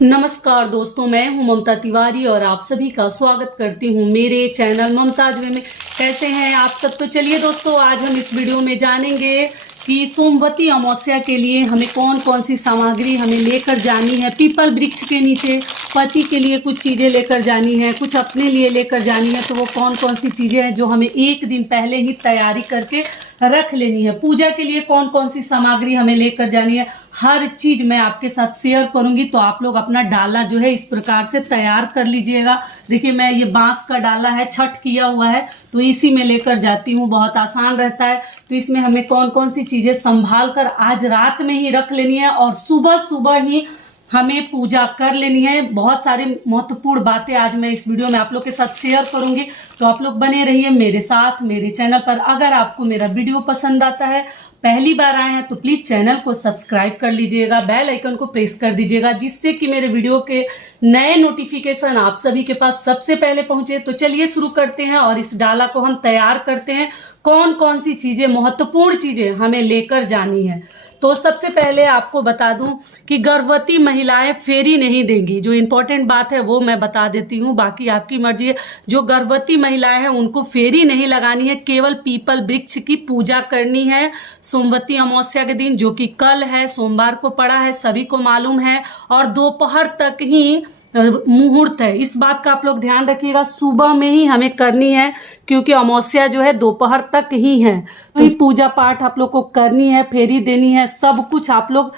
नमस्कार दोस्तों, मैं हूं ममता तिवारी और आप सभी का स्वागत करती हूं मेरे चैनल ममताज वे में। कैसे हैं आप सब? तो चलिए दोस्तों, आज हम इस वीडियो में जानेंगे कि सोमवती अमावस्या के लिए हमें कौन कौन सी सामग्री हमें लेकर जानी है। पीपल वृक्ष के नीचे पति के लिए कुछ चीज़ें लेकर जानी है, कुछ अपने लिए लेकर जानी है। तो वो कौन कौन सी चीज़ें हैं जो हमें एक दिन पहले ही तैयारी करके रख लेनी है। पूजा के लिए कौन कौन सी सामग्री हमें लेकर जानी है, हर चीज़ मैं आपके साथ शेयर करूंगी। तो आप लोग अपना डाला जो है इस प्रकार से तैयार कर लीजिएगा। देखिए, मैं ये बांस का डाला है, छठ किया हुआ है, तो इसी में लेकर जाती हूँ, बहुत आसान रहता है। तो इसमें हमें कौन कौन सी चीज़ें संभाल कर आज रात में ही रख लेनी है और सुबह सुबह ही हमें पूजा कर लेनी है। बहुत सारे महत्वपूर्ण बातें आज मैं इस वीडियो में आप लोग के साथ शेयर करूंगी, तो आप लोग बने रहिए मेरे साथ मेरे चैनल पर। अगर आपको मेरा वीडियो पसंद आता है, पहली बार आए हैं, तो प्लीज़ चैनल को सब्सक्राइब कर लीजिएगा, बेल आइकन को प्रेस कर दीजिएगा, जिससे कि मेरे वीडियो के नए नोटिफिकेशन आप सभी के पास सबसे पहले पहुंचे। तो चलिए शुरू करते हैं और इस डाला को हम तैयार करते हैं। कौन कौन सी चीज़ें, महत्वपूर्ण चीज़ें हमें लेकर जानी है। तो सबसे पहले आपको बता दूं कि गर्भवती महिलाएं फेरी नहीं देंगी। जो इम्पोर्टेंट बात है वो मैं बता देती हूँ, बाकी आपकी मर्जी है। जो गर्भवती महिलाएं हैं उनको फेरी नहीं लगानी है, केवल पीपल वृक्ष की पूजा करनी है सोमवती अमावस्या के दिन, जो कि कल है, सोमवार को पड़ा है, सभी को मालूम है। और दोपहर तक ही मुहूर्त है, इस बात का आप लोग ध्यान रखिएगा। सुबह में ही हमें करनी है, क्योंकि अमावस्या जो है दोपहर तक ही है। तो ये पूजा पाठ आप लोग को करनी है, फेरी देनी है, सब कुछ आप लोग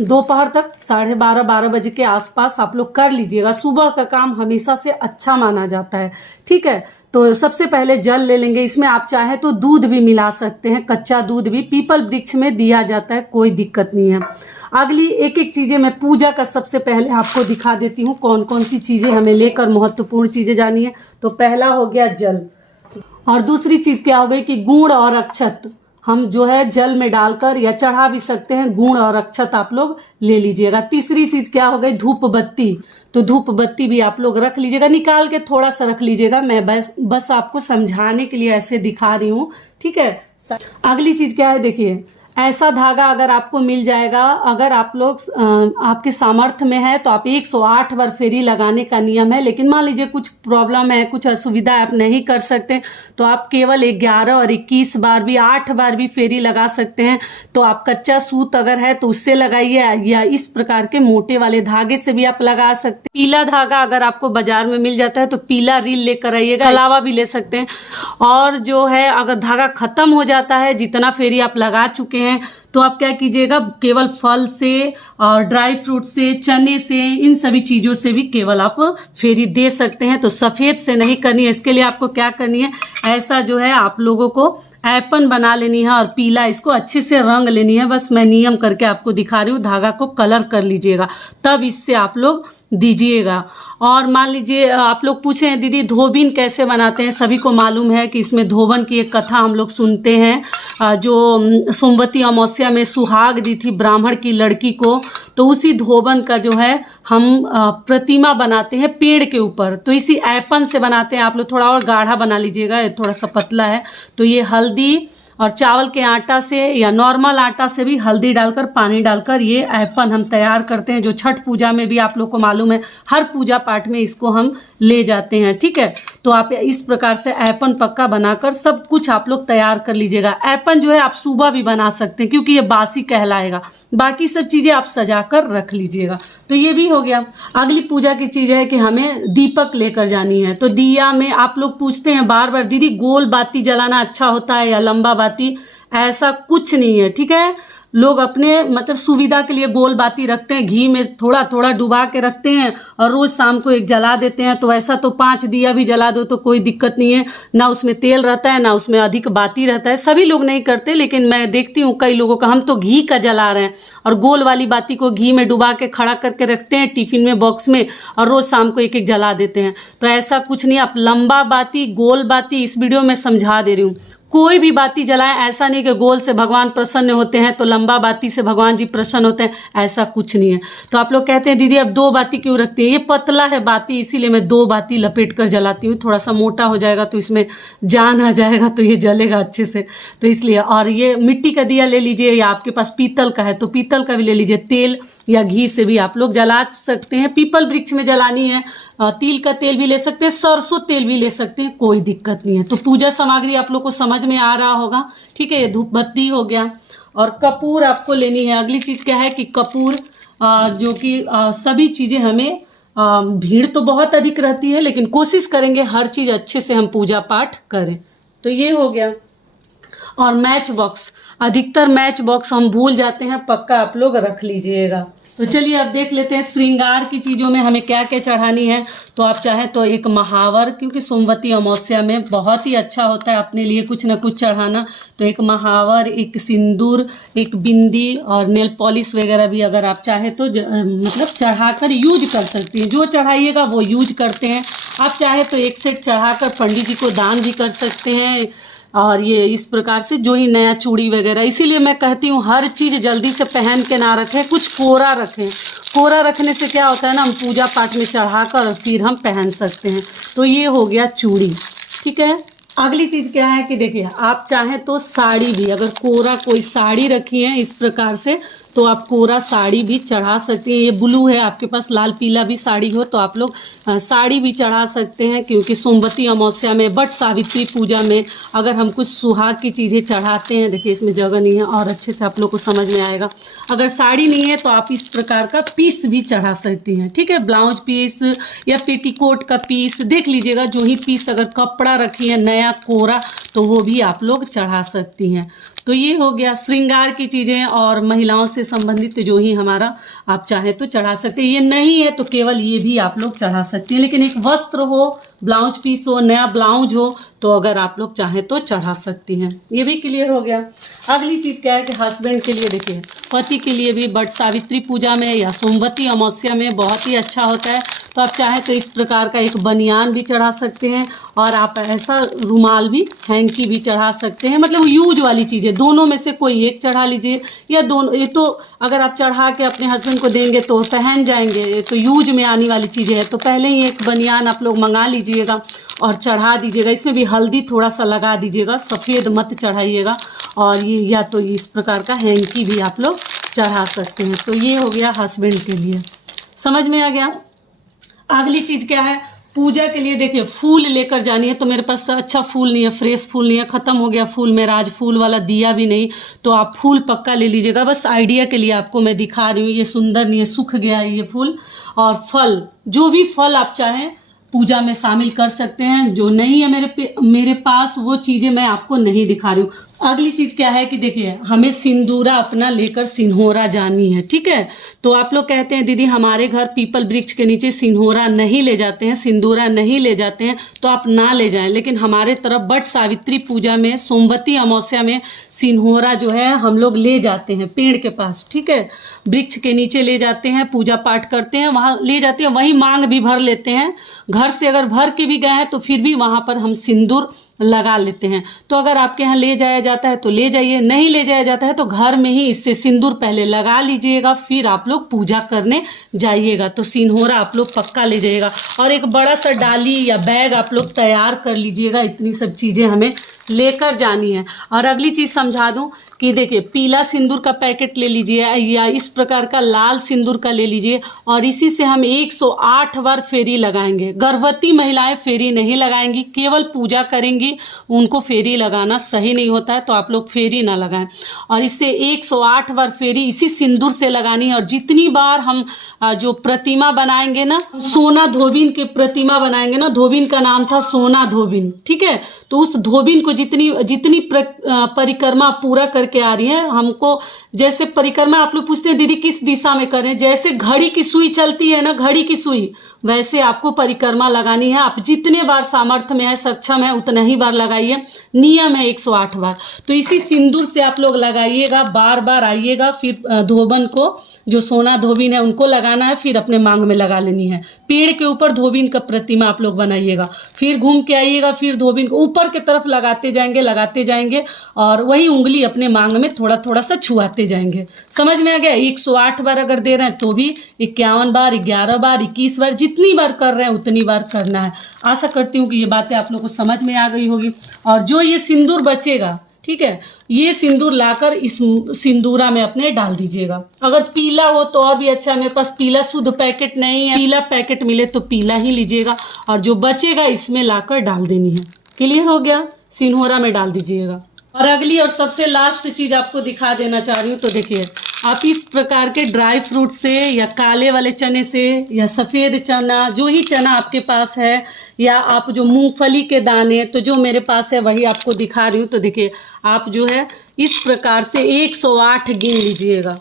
दोपहर तक 12:30 बजे के आसपास आप लोग कर लीजिएगा। सुबह का काम हमेशा से अच्छा माना जाता है, ठीक है। तो सबसे पहले जल ले लेंगे, इसमें आप चाहे तो दूध भी मिला सकते हैं, कच्चा दूध भी पीपल वृक्ष में दिया जाता है, कोई दिक्कत नहीं है। अगली एक एक चीज़ें मैं पूजा का सबसे पहले आपको दिखा देती हूँ, कौन कौन सी चीज़ें हमें लेकर महत्वपूर्ण चीज़ें जानी है। तो पहला हो गया जल, और दूसरी चीज़ क्या हो गई कि गुड़ और अक्षत हम जो है जल में डालकर या चढ़ा भी सकते हैं। गुड़ और अक्षत आप लोग ले लीजिएगा। तीसरी चीज़ क्या हो गई, धूप बत्ती। तो धूप बत्ती भी आप लोग रख लीजिएगा, निकाल के थोड़ा सा रख लीजिएगा। मैं बस आपको समझाने के लिए ऐसे दिखा रही हूँ, ठीक है। अगली चीज़ क्या है, देखिए, ऐसा धागा अगर आपको मिल जाएगा, अगर आप लोग आपके सामर्थ्य में है तो आप 108 बार फेरी लगाने का नियम है। लेकिन मान लीजिए कुछ प्रॉब्लम है, कुछ असुविधा आप नहीं कर सकते, तो आप केवल 11 और 21 बार भी, 8 बार भी फेरी लगा सकते हैं। तो आप कच्चा सूत अगर है तो उससे लगाइए, या इस प्रकार के मोटे वाले धागे से भी आप लगा सकते हैं। पीला धागा अगर आपको बाजार में मिल जाता है तो पीला रील लेकर आइएगा, अलावा भी ले सकते हैं। और जो है, अगर धागा खत्म हो जाता है, जितना फेरी आप लगा चुके हैं, तो आप क्या कीजिएगा, केवल फल से और ड्राई फ्रूट से, चने से, इन सभी चीज़ों से भी केवल आप फेरी दे सकते हैं। तो सफ़ेद से नहीं करनी है। इसके लिए आपको क्या करनी है, ऐसा जो है आप लोगों को ऐपन बना लेनी है और पीला इसको अच्छे से रंग लेनी है। बस मैं नियम करके आपको दिखा रही हूँ, धागा को कलर कर लीजिएगा, तब इससे आप लोग दीजिएगा। और मान लीजिए आप लोग पूछें दीदी धोबिन कैसे बनाते हैं, सभी को मालूम है कि इसमें धोबन की एक कथा हम लोग सुनते हैं। जो सोमवती अमावस्या में सुहाग दी थी ब्राह्मण की लड़की को, तो उसी धोबन का जो है हम प्रतिमा बनाते हैं पेड़ के ऊपर। तो इसी ऐपन से बनाते हैं। आप लोग थोड़ा और गाढ़ा बना लीजिएगा, ये थोड़ा सा पतला है। तो ये हल्दी और चावल के आटा से या नॉर्मल आटा से भी हल्दी डालकर, पानी डालकर ये ऐपन हम तैयार करते हैं, जो छठ पूजा में भी आप लोग को मालूम है, हर पूजा पाठ में इसको हम ले जाते हैं, ठीक है। तो आप इस प्रकार से ऐपन पक्का बनाकर सब कुछ आप लोग तैयार कर लीजिएगा। ऐपन जो है आप सुबह भी बना सकते हैं, क्योंकि ये बासी कहलाएगा। बाकी सब चीज़ें आप सजा कर रख लीजिएगा। तो ये भी हो गया। अगली पूजा की चीज़ है कि हमें दीपक लेकर जानी है। तो दिया में आप लोग पूछते हैं बार बार, दीदी गोल बाती जलाना अच्छा होता है या लंबा बाती? ऐसा कुछ नहीं है, ठीक है। लोग अपने मतलब सुविधा के लिए गोल बाती रखते हैं, घी में थोड़ा थोड़ा डुबा के रखते हैं और रोज शाम को एक जला देते हैं। तो ऐसा तो 5 दिया भी जला दो तो कोई दिक्कत नहीं है, ना उसमें तेल रहता है ना उसमें अधिक बाती रहता है। सभी लोग नहीं करते, लेकिन मैं देखती हूँ कई लोगों का, हम तो घी का जला रहे हैं और गोल वाली बाती को घी में डुबा के खड़ा करके रखते हैं टिफिन में, बॉक्स में, और रोज शाम को एक एक जला देते हैं। तो ऐसा कुछ नहीं, आप लंबा बाती, गोल बाती, इस वीडियो में समझा दे रही हूँ, कोई भी बाती जलाएं, ऐसा नहीं कि गोल से भगवान प्रसन्न होते हैं तो लंबा बाती से भगवान जी प्रसन्न होते हैं, ऐसा कुछ नहीं है। तो आप लोग कहते हैं दीदी अब 2 बाती क्यों रखती है? ये पतला है बाती, इसीलिए मैं 2 बाती लपेट कर जलाती हूँ। थोड़ा सा मोटा हो जाएगा तो इसमें जान आ जाएगा तो ये जलेगा अच्छे से, तो इसलिए। और ये मिट्टी का दिया ले लीजिए या आपके पास पीतल का है तो पीतल का भी ले लीजिए। तेल या घी से भी आप लोग जला सकते हैं। पीपल वृक्ष में जलानी है, तिल का तेल भी ले सकते हैं, सरसों तेल भी ले सकते हैं, कोई दिक्कत नहीं है। तो पूजा सामग्री आप लोग को समझ में आ रहा होगा, ठीक है। ये धूप बत्ती हो गया और कपूर आपको लेनी है। अगली चीज़ क्या है कि कपूर, जो कि सभी चीज़ें हमें, भीड़ तो बहुत अधिक रहती है लेकिन कोशिश करेंगे हर चीज़ अच्छे से हम पूजा पाठ करें। तो ये हो गया। और मैच बॉक्स, अधिकतर मैच बॉक्स हम भूल जाते हैं, पक्का आप लोग रख लीजिएगा। तो चलिए अब देख लेते हैं श्रृंगार की चीज़ों में हमें क्या क्या चढ़ानी है। तो आप चाहे तो एक महावर, क्योंकि सोमवती अमावस्या में बहुत ही अच्छा होता है अपने लिए कुछ ना कुछ चढ़ाना, तो एक महावर, एक सिंदूर, एक बिंदी और नेल पॉलिश वगैरह भी अगर आप चाहे तो मतलब चढ़ाकर यूज कर सकती हैं। जो चढ़ाइएगा वो यूज करते हैं। आप चाहे तो एक सेट चढ़ाकर पंडित जी को दान भी कर सकते हैं। और ये इस प्रकार से जो ही नया चूड़ी वगैरह, इसीलिए मैं कहती हूँ हर चीज़ जल्दी से पहन के ना रखें, कुछ कोरा रखें। कोरा रखने से क्या होता है ना, हम पूजा पाठ में चढ़ाकर और फिर हम पहन सकते हैं। तो ये हो गया चूड़ी, ठीक है। अगली चीज़ क्या है कि देखिए, आप चाहें तो साड़ी भी, अगर कोरा कोई साड़ी रखी है इस प्रकार से तो आप कोरा साड़ी भी चढ़ा सकती हैं। ये ब्लू है, आपके पास लाल पीला भी साड़ी हो तो आप लोग साड़ी भी चढ़ा सकते हैं, क्योंकि सोमवती अमावस्या में, बट सावित्री पूजा में अगर हम कुछ सुहाग की चीज़ें चढ़ाते हैं, देखिए इसमें जगह नहीं है और अच्छे से आप लोग को समझ में आएगा। अगर साड़ी नहीं है तो आप इस प्रकार का पीस भी चढ़ा सकती हैं, ठीक है। ब्लाउज पीस या पेटीकोट का पीस देख लीजिएगा, जो ही पीस अगर कपड़ा रखी है नया कोरा तो वो भी आप लोग चढ़ा सकती हैं। तो ये हो गया श्रृंगार की चीज़ें और महिलाओं से संबंधित जो ही हमारा आप चाहे तो चढ़ा सकते हैं। ये नहीं है तो केवल ये भी आप लोग चढ़ा सकते हैं, लेकिन एक वस्त्र हो, ब्लाउज पीस हो, नया ब्लाउज हो तो अगर आप लोग चाहें तो चढ़ा सकती हैं। ये भी क्लियर हो गया। अगली चीज़ क्या है कि हस्बैंड के लिए, देखिए पति के लिए भी बट सावित्री पूजा में या सोमवती अमावस्या में बहुत ही अच्छा होता है। तो आप चाहें तो इस प्रकार का एक बनियान भी चढ़ा सकते हैं और आप ऐसा रुमाल भी, हैंकी भी चढ़ा सकते हैं। मतलब यूज वाली चीज़ें, दोनों में से कोई एक चढ़ा लीजिए या दोनों। ये तो अगर आप चढ़ा के अपने हस्बैंड को देंगे तो पहन जाएंगे, ये तो यूज में आने वाली चीज़ें हैं। तो पहले ही एक बनियान आप लोग मंगा लीजिएगा और चढ़ा दीजिएगा। इसमें भी हल्दी थोड़ा सा लगा दीजिएगा, सफ़ेद मत चढ़ाइएगा। और ये या तो इस प्रकार का हैंकी भी आप लोग चढ़ा सकते हैं। तो ये हो गया हस्बैंड के लिए, समझ में आ गया। अगली चीज़ क्या है, पूजा के लिए देखिए फूल लेकर जानी है। तो मेरे पास अच्छा फूल नहीं है, फ्रेश फूल नहीं है, ख़त्म हो गया फूल मेरा, आज फूल वाला दिया भी नहीं। तो आप फूल पक्का ले लीजिएगा, बस आइडिया के लिए आपको मैं दिखा रही हूँ। ये सुंदर नहीं है, सूख गया है ये फूल। और फल, जो भी फल आप चाहें पूजा में शामिल कर सकते हैं। जो नहीं है मेरे पास वो चीज़ें मैं आपको नहीं दिखा रही हूँ। अगली चीज़ क्या है कि देखिए हमें सिंदूरा अपना लेकर सिन्होरा जानी है, ठीक है। तो आप लोग कहते हैं दीदी हमारे घर पीपल वृक्ष के नीचे सिन्होरा नहीं ले जाते हैं, सिंदूरा नहीं ले जाते हैं, तो आप ना ले जाएं। लेकिन हमारे तरफ बट सावित्री पूजा में, सोमवती अमावस्या में सिन्होरा जो है हम लोग ले जाते हैं पेड़ के पास, ठीक है। वृक्ष के नीचे ले जाते हैं, पूजा पाठ करते हैं, वहाँ ले जाते हैं, वहीं मांग भी भर लेते हैं। घर से अगर भर के भी गए हैं तो फिर भी वहाँ पर हम सिंदूर लगा लेते हैं। तो अगर आपके यहाँ ले जाया जाता है तो ले जाइए, नहीं ले जाया जाता है तो घर में ही इससे सिंदूर पहले लगा लीजिएगा, फिर आप लोग पूजा करने जाइएगा। तो सिन्होरा आप लोग पक्का ले जाइएगा। और एक बड़ा सा डाली या बैग आप लोग तैयार कर लीजिएगा, इतनी सब चीज़ें हमें लेकर जानी है। और अगली चीज़ समझा दूं कि देखिए पीला सिंदूर का पैकेट ले लीजिए या इस प्रकार का लाल सिंदूर का ले लीजिए और इसी से हम 108 बार फेरी लगाएंगे। गर्भवती महिलाएं फेरी नहीं लगाएंगी, केवल पूजा करेंगी, उनको फेरी लगाना सही नहीं होता है, तो आप लोग फेरी ना लगाएं। और इससे 108 बार फेरी इसी सिंदूर से लगानी है। और जितनी बार हम जो प्रतिमा बनाएंगे ना, सोना धोबिन के प्रतिमा बनाएंगे ना, धोबिन का नाम था सोना धोबिन, ठीक है। तो उस धोबिन को जितनी परिक्रमा पूरा करके करके आ रही हैं। हमको जैसे परिक्रमा आप लोग पूछते हैं दीदी किस दिशा में करें, जैसे घड़ी की सुई चलती है ना, घड़ी की सुई, वैसे आपको परिक्रमा लगानी है। आप जितने बार सामर्थ्य में है, सक्षम है, उतना ही बार लगाइए। नियम है 108 बार। तो इसी सिंदूर से आप लोग लगाइएगा, बार बार आइएगा। फिर धोबन को, जो सोना धोबिन है उनको लगाना है, फिर अपने मांग में लगा लेनी है। पेड़ के ऊपर धोबिन का प्रतिमा आप लोग बनाइएगा, फिर घूम के आइएगा, फिर धोबिन को ऊपर की तरफ लगाते जाएंगे और वही उंगली अपने मांग में थोड़ा थोड़ा सा छुआते जाएंगे। समझ में आ गया? 108 बार अगर दे रहे हैं तो भी 51 बार, 11 बार, 21 बार, जितनी बार कर रहे हैं उतनी बार करना है। आशा करती हूँ कि ये बातें आप लोग को समझ में आ गई होगी। और जो ये सिंदूर बचेगा, ठीक है, ये सिंदूर लाकर इस सिंदूरा में अपने डाल दीजिएगा। अगर पीला हो तो और भी अच्छा है, मेरे पास पीला शुद्ध पैकेट नहीं है, पीला पैकेट मिले तो पीला ही लीजिएगा। और जो बचेगा इसमें लाकर डाल देनी है। क्लियर हो गया? सिंदूरा में डाल दीजिएगा। और अगली और सबसे लास्ट चीज आपको दिखा देना चाह रही हूँ। तो देखिए, आप इस प्रकार के ड्राई फ्रूट से या काले वाले चने से या सफ़ेद चना, जो ही चना आपके पास है, या आप जो मूंगफली के दाने, तो जो मेरे पास है वही आपको दिखा रही हूँ। तो देखिए, आप जो है इस प्रकार से 108 गिन लीजिएगा।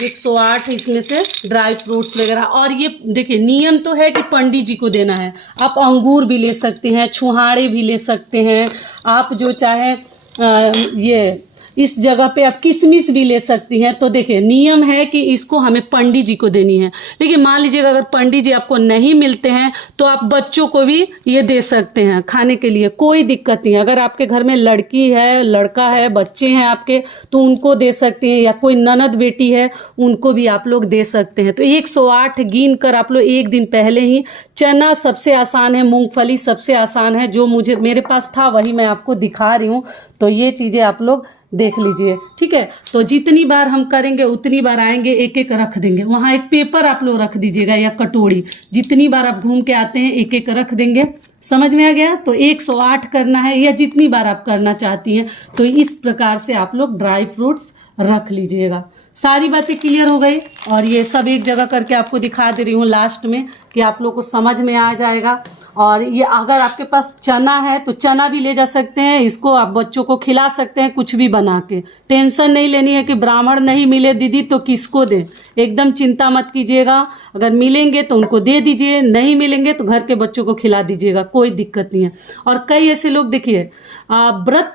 108 इसमें से ड्राई फ्रूट्स वगैरह। और ये देखिए, नियम तो है कि पंडित जी को देना है। आप अंगूर भी ले सकते हैं, छुहाड़े भी ले सकते हैं, आप जो चाहे ये इस जगह पे आप किशमिश भी ले सकती हैं। तो देखिए, नियम है कि इसको हमें पंडित जी को देनी है। लेकिन मान लीजिएगा अगर पंडित जी आपको नहीं मिलते हैं तो आप बच्चों को भी ये दे सकते हैं खाने के लिए, कोई दिक्कत नहीं है। अगर आपके घर में लड़की है, लड़का है, बच्चे हैं आपके, तो उनको दे सकते हैं, या कोई ननद बेटी है उनको भी आप लोग दे सकते हैं। तो 108 गिन कर आप लोग एक दिन पहले ही, चना सबसे आसान है, मूंगफली सबसे आसान है, जो मेरे पास था वही मैं आपको दिखा रही हूँ। तो ये चीज़ें आप लोग देख लीजिए, ठीक है। तो जितनी बार हम करेंगे उतनी बार आएंगे, एक एक रख देंगे। वहाँ एक पेपर आप लोग रख दीजिएगा या कटोरी, जितनी बार आप घूम के आते हैं एक एक रख देंगे। समझ में आ गया? तो 108 करना है, या जितनी बार आप करना चाहती हैं। तो इस प्रकार से आप लोग ड्राई फ्रूट्स रख लीजिएगा। सारी बातें क्लियर हो गई। और ये सब एक जगह करके आपको दिखा दे रही हूँ लास्ट में, कि आप लोग को समझ में आ जाएगा। और ये अगर आपके पास चना है तो चना भी ले जा सकते हैं, इसको आप बच्चों को खिला सकते हैं कुछ भी बना के। टेंशन नहीं लेनी है कि ब्राह्मण नहीं मिले दीदी तो किसको दें, एकदम चिंता मत कीजिएगा। अगर मिलेंगे तो उनको दे दीजिए, नहीं मिलेंगे तो घर के बच्चों को खिला दीजिएगा, कोई दिक्कत नहीं है। और कई ऐसे लोग देखिए व्रत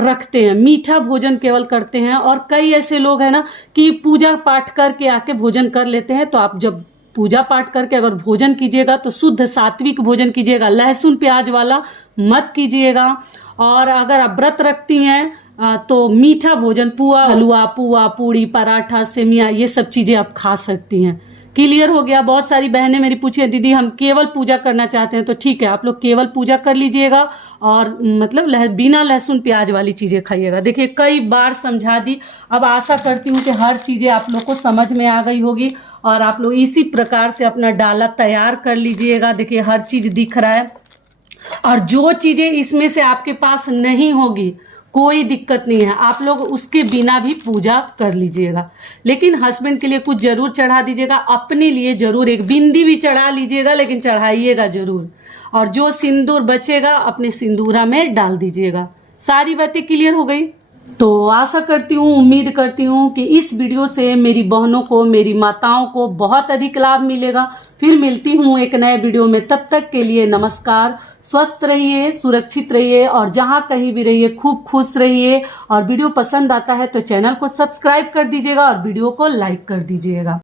रखते हैं, मीठा भोजन केवल करते हैं, और कई ऐसे लोग हैं ना कि पूजा पाठ करके आके भोजन कर लेते हैं। तो आप जब पूजा पाठ करके अगर भोजन कीजिएगा तो शुद्ध सात्विक भोजन कीजिएगा, लहसुन प्याज वाला मत कीजिएगा। और अगर आप व्रत रखती हैं तो मीठा भोजन, पुआ, हलवा, पुआ, पूड़ी, पराठा, सेमिया, ये सब चीज़ें आप खा सकती हैं। क्लियर हो गया? बहुत सारी बहनें मेरी पूछे दीदी हम केवल पूजा करना चाहते हैं, तो ठीक है, आप लोग केवल पूजा कर लीजिएगा। और मतलब बिना लहसुन प्याज वाली चीज़ें खाइएगा। देखिए, कई बार समझा दी। अब आशा करती हूँ कि हर चीज़ें आप लोग को समझ में आ गई होगी। और आप लोग इसी प्रकार से अपना डाला तैयार कर लीजिएगा। देखिए, हर चीज़ दिख रहा है। और जो चीज़ें इसमें से आपके पास नहीं होगी, कोई दिक्कत नहीं है, आप लोग उसके बिना भी पूजा कर लीजिएगा। लेकिन हस्बैंड के लिए कुछ जरूर चढ़ा दीजिएगा, अपने लिए जरूर एक बिंदी भी चढ़ा लीजिएगा, लेकिन चढ़ाइएगा जरूर। और जो सिंदूर बचेगा अपने सिंदूरा में डाल दीजिएगा। सारी बातें क्लियर हो गई? तो आशा करती हूँ, उम्मीद करती हूँ कि इस वीडियो से मेरी बहनों को, मेरी माताओं को बहुत अधिक लाभ मिलेगा। फिर मिलती हूँ एक नए वीडियो में, तब तक के लिए नमस्कार। स्वस्थ रहिए, सुरक्षित रहिए, और जहाँ कहीं भी रहिए खूब खुश रहिए। और वीडियो पसंद आता है तो चैनल को सब्सक्राइब कर दीजिएगा और वीडियो को लाइक कर दीजिएगा।